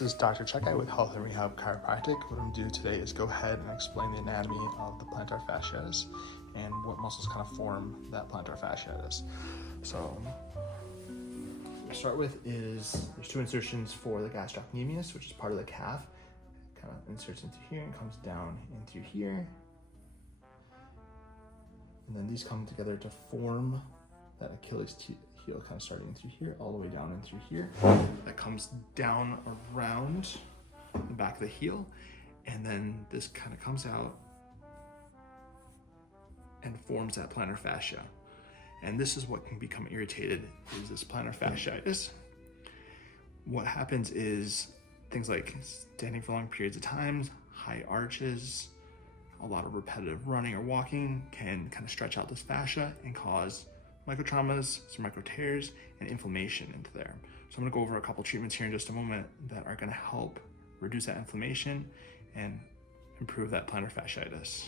This is Dr. Czekaj with Health and Rehab Chiropractic. What I'm going to do today is go ahead and explain the anatomy of the plantar fasciitis and what muscles kind of form that plantar fasciitis. So, what we'll start with is there's two insertions for the gastrocnemius, which is part of the calf. It kind of inserts into here and comes down in through here. And then these come together to form that Achilles heel, kind of starting through here, all the way down and through here. That comes down around the back of the heel, and then this kind of comes out and forms that plantar fascia. And this is what can become irritated, is this plantar fasciitis. What happens is things like standing for long periods of time, high arches, a lot of repetitive running or walking can kind of stretch out this fascia and cause microtraumas, some micro tears, and inflammation into there. So I'm gonna go over a couple treatments here in just a moment that are gonna help reduce that inflammation and improve that plantar fasciitis.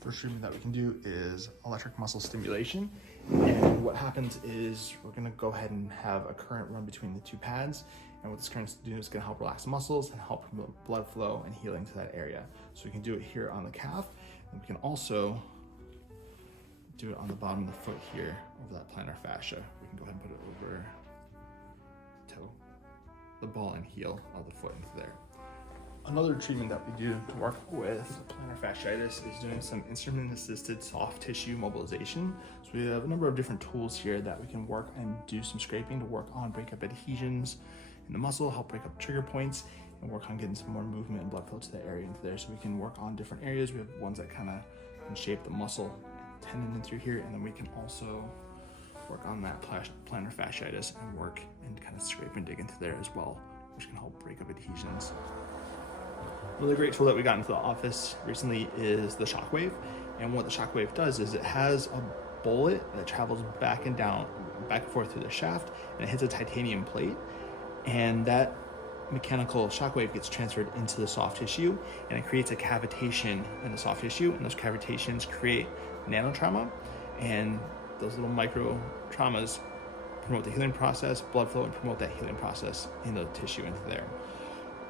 First treatment that we can do is electric muscle stimulation. And what happens is we're gonna go ahead and have a current run between the two pads. And what this current's gonna do is gonna help relax the muscles and help promote blood flow and healing to that area. So we can do it here on the calf, and we can also do it on the bottom of the foot here over that plantar fascia. We can go ahead and put it over toe, the ball and heel of the foot into there. Another treatment that we do to work with plantar fasciitis is doing some instrument-assisted soft tissue mobilization. So we have a number of different tools here that we can work and do some scraping to work on break up adhesions in the muscle, help break up trigger points, and work on getting some more movement and blood flow to the area into there. So we can work on different areas. We have ones that kind of can shape the muscle tendon in through here, and then we can also work on that plantar fasciitis and work and kind of scrape and dig into there as well, which can help break up adhesions. Another great tool that we got into the office recently is the shockwave. And what the shockwave does is it has a bullet that travels back and forth through the shaft, and it hits a titanium plate, and that mechanical shockwave gets transferred into the soft tissue, and it creates a cavitation in the soft tissue, and those cavitations create nanotrauma, and those little micro traumas promote the healing process, blood flow, and promote that healing process in the tissue into there.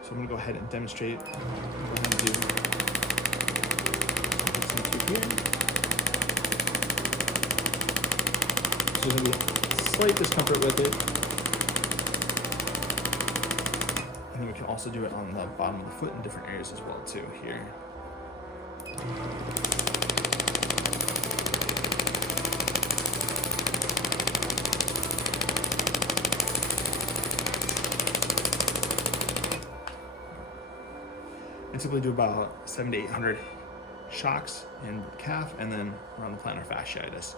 So I'm gonna go ahead and demonstrate. Go ahead and do here. So there's gonna be slight discomfort with it. And then we can also do it on the bottom of the foot in different areas as well too here. I typically do about 700 to 800 shocks in the calf and then around the plantar fasciitis.